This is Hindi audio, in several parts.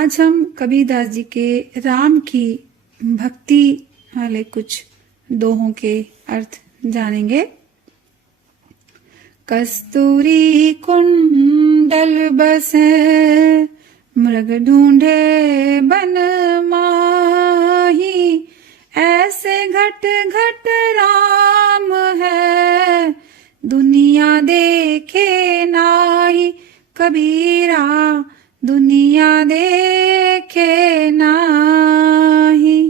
आज हम कबीरदास जी के राम की भक्ति वाले कुछ दोहों के अर्थ जानेंगे। कस्तूरी कुंडल बसे मृग ढूंढे बन माही, ऐसे घट घट राम है दुनिया देखे नाही। कबीरा दुनिया देखे नाही।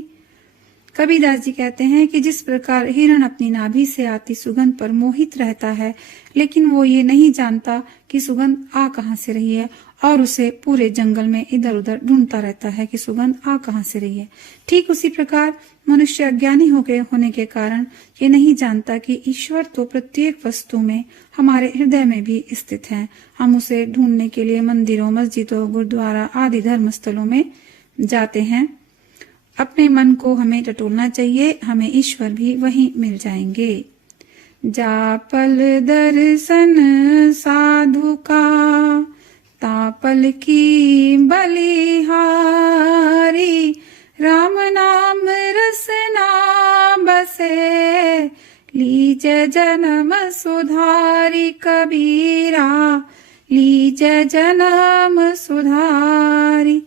कबीरदास जी कहते हैं कि जिस प्रकार हिरण अपनी नाभि से आती सुगंध पर मोहित रहता है, लेकिन वो ये नहीं जानता कि सुगंध आ कहां से रही है, और उसे पूरे जंगल में इधर उधर ढूंढता रहता है कि सुगंध आ कहां से रही है। ठीक उसी प्रकार मनुष्य अज्ञानी होने के कारण ये नहीं जानता कि ईश्वर तो प्रत्येक वस्तु में, हमारे हृदय में भी स्थित है। हम उसे ढूंढने के लिए मंदिरों, मस्जिदों, गुरुद्वारा आदि धर्म स्थलों में जाते हैं। अपने मन को हमें टटोलना चाहिए, हमें ईश्वर भी वहीं मिल जाएंगे। जापल दर्शन साधु का, तापल की बलिहारी, राम नाम रसना बसे, लीज जन्म सुधारी। कबीरा लीज जन्म सुधारी।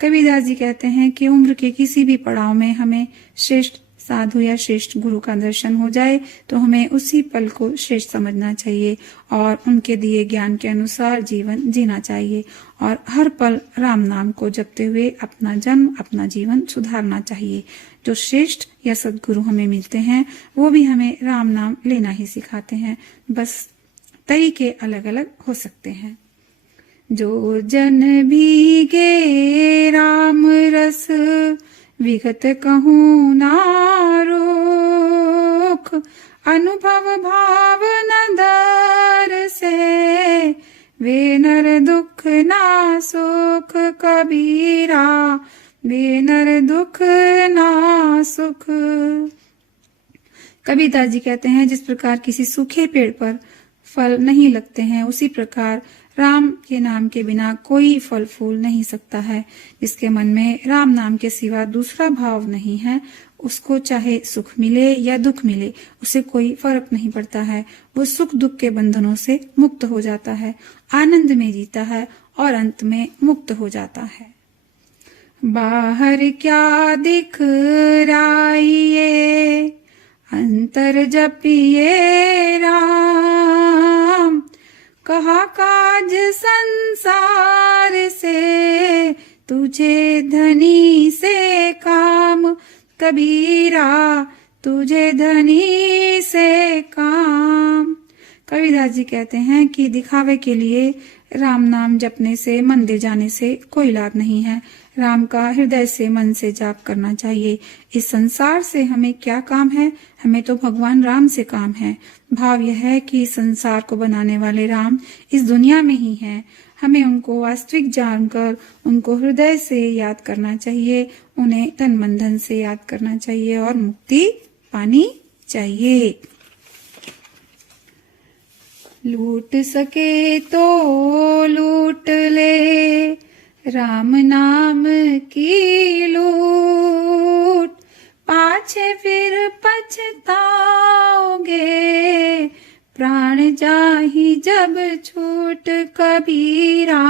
कबीरदास जी कहते हैं कि उम्र के किसी भी पड़ाव में हमें श्रेष्ठ साधु या श्रेष्ठ गुरु का दर्शन हो जाए तो हमें उसी पल को श्रेष्ठ समझना चाहिए और उनके दिए ज्ञान के अनुसार जीवन जीना चाहिए, और हर पल राम नाम को जपते हुए अपना जन्म, अपना जीवन सुधारना चाहिए। जो श्रेष्ठ या सद्गुरु हमें मिलते हैं वो भी हमें राम नाम लेना ही सिखाते हैं, बस तरीके अलग अलग हो सकते हैं। जो जन भीगे राम रस, विगत कहूँ ना रोक, अनुभव भाव न दर से, वे नर दुख ना सुख। कबीरा वे नर दुख ना सुख। कबीरदास जी कहते हैं जिस प्रकार किसी सूखे पेड़ पर फल नहीं लगते हैं, उसी प्रकार राम के नाम के बिना कोई फल फूल नहीं सकता है। जिसके मन में राम नाम के सिवा दूसरा भाव नहीं है, उसको चाहे सुख मिले या दुख मिले, उसे कोई फर्क नहीं पड़ता है। वो सुख दुख के बंधनों से मुक्त हो जाता है, आनंद में जीता है और अंत में मुक्त हो जाता है। बाहर क्या दिख राइए, अंतर जपिए राम, कहा काज संसार से, तुझे धनी से काम। कबीरा तुझे धनी से काम। कबीरदास जी कहते हैं कि दिखावे के लिए राम नाम जपने से, मंदिर जाने से कोई लाभ नहीं है। राम का हृदय से, मन से जाप करना चाहिए। इस संसार से हमें क्या काम है, हमें तो भगवान राम से काम है। भाव यह है कि संसार को बनाने वाले राम इस दुनिया में ही हैं। हमें उनको वास्तविक जानकर उनको हृदय से याद करना चाहिए, उन्हें तन मन धन से याद करना चाहिए और मुक्ति पानी चाहिए। लूट सके तो लूट ले, राम नाम की लूट, पाछे फिर पछताओगे, प्राण जाहि जब छूट। कबीरा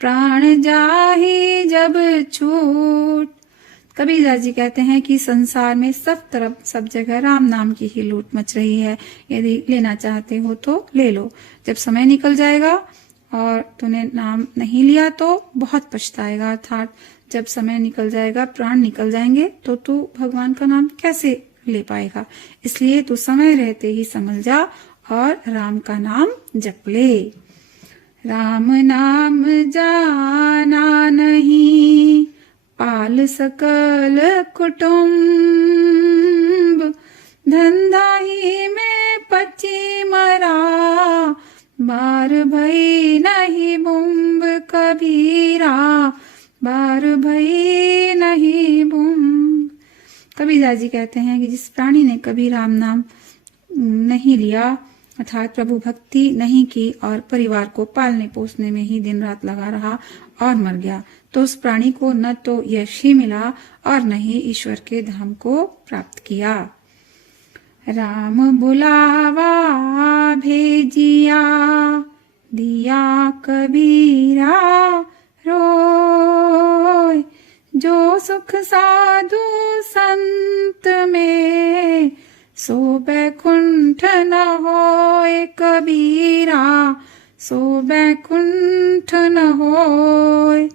प्राण जाहि जब छूट। कबीरदास जी कहते हैं कि संसार में सब तरफ, सब जगह राम नाम की ही लूट मच रही है। यदि लेना चाहते हो तो ले लो, जब समय निकल जाएगा और तूने नाम नहीं लिया तो बहुत पछताएगा। अर्थात जब समय निकल जाएगा, प्राण निकल जाएंगे, तो तू भगवान का नाम कैसे ले पाएगा। इसलिए तू समय रहते ही संभल जा और राम का नाम जप ले। राम नाम जाना नहीं, पाल सकल कुटुंब, धंधा ही में पची मरा, बार भई नहीं बुम्ब। कबीरा बार भई नहीं बुम्ब। कबीरदास जी कहते हैं कि जिस प्राणी ने कभी राम नाम नहीं लिया अर्थात प्रभु भक्ति नहीं की और परिवार को पालने पोसने में ही दिन रात लगा रहा और मर गया, तो उस प्राणी को न तो यश ही मिला और न ही ईश्वर के धाम को प्राप्त किया। राम बुलावा भेजिया, दिया कबीरा रोय, जो सुख साधु संत में, सो बैकुंठ न होय कबीरा, सो बैकुंठ न होय।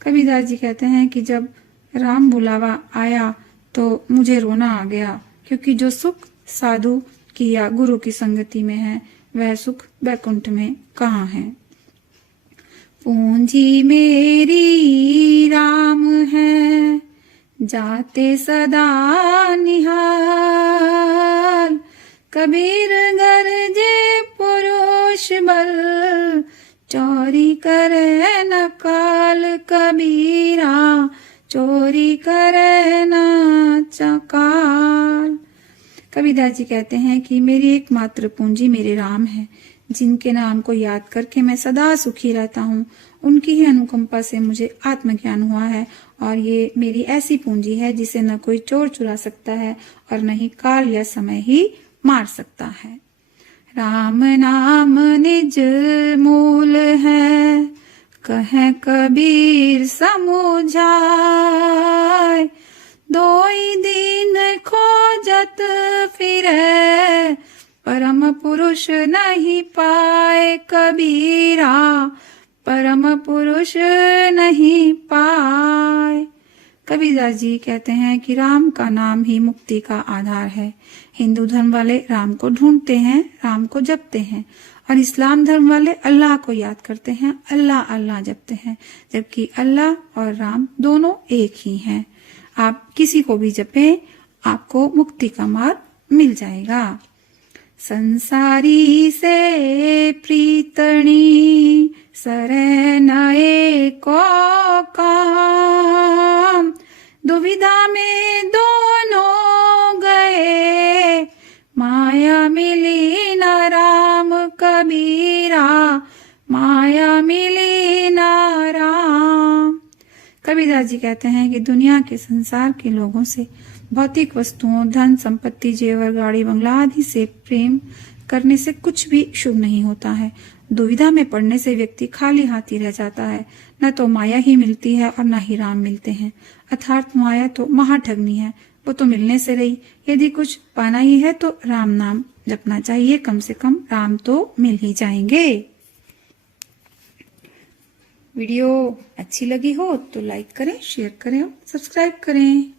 कबीरदास जी कहते हैं कि जब राम बुलावा आया तो मुझे रोना आ गया, क्योंकि जो सुख साधु की या गुरु की संगति में है वह सुख बैकुंठ में कहाँ है। पूंजी मेरी राम है, जाते सदा निहाल, कबीर गरजे पुरुष बल, चोरी करे न काल कबीरा, चोरी करे न चकाल। कबीरदास जी कहते हैं कि मेरी एकमात्र पूंजी मेरे राम है, जिनके नाम को याद करके मैं सदा सुखी रहता हूँ। उनकी ही अनुकंपा से मुझे आत्मज्ञान हुआ है और ये मेरी ऐसी पूंजी है जिसे न कोई चोर चुरा सकता है और न ही काल या समय ही मार सकता है। राम नाम निज मूल है, कहे कबीर समुझाय, दोई दिन खोजत फिरे, परम पुरुष नहीं पाए कबीरा, परम पुरुष नहीं पाए। कबीरदास जी कहते हैं कि राम का नाम ही मुक्ति का आधार है। हिंदू धर्म वाले राम को ढूंढते हैं, राम को जपते हैं, और इस्लाम धर्म वाले अल्लाह को याद करते हैं, अल्लाह अल्लाह जपते हैं, जबकि अल्लाह और राम दोनों एक ही हैं। आप किसी को भी जपें, आपको मुक्ति का मार्ग मिल जाएगा। संसारी से प्रीतणी, सरे नए को काम, दुविधा में दोनों गए, माया मिली न राम कबीरा, माया मिली न राम। कबीरदास जी कहते हैं कि दुनिया के संसार के लोगों से, भौतिक वस्तुओं, धन संपत्ति, जेवर, गाड़ी, बंगला आदि से प्रेम करने से कुछ भी शुभ नहीं होता है। दुविधा में पड़ने से व्यक्ति खाली हाथी रह जाता है। न तो माया ही मिलती है और न ही राम मिलते हैं। अर्थात माया तो महाठगनी है, वो तो मिलने से रही। यदि कुछ पाना ही है तो राम नाम जपना चाहिए, कम से कम राम तो मिल ही जाएंगे। वीडियो अच्छी लगी हो तो लाइक करें, शेयर करें, सब्सक्राइब करें।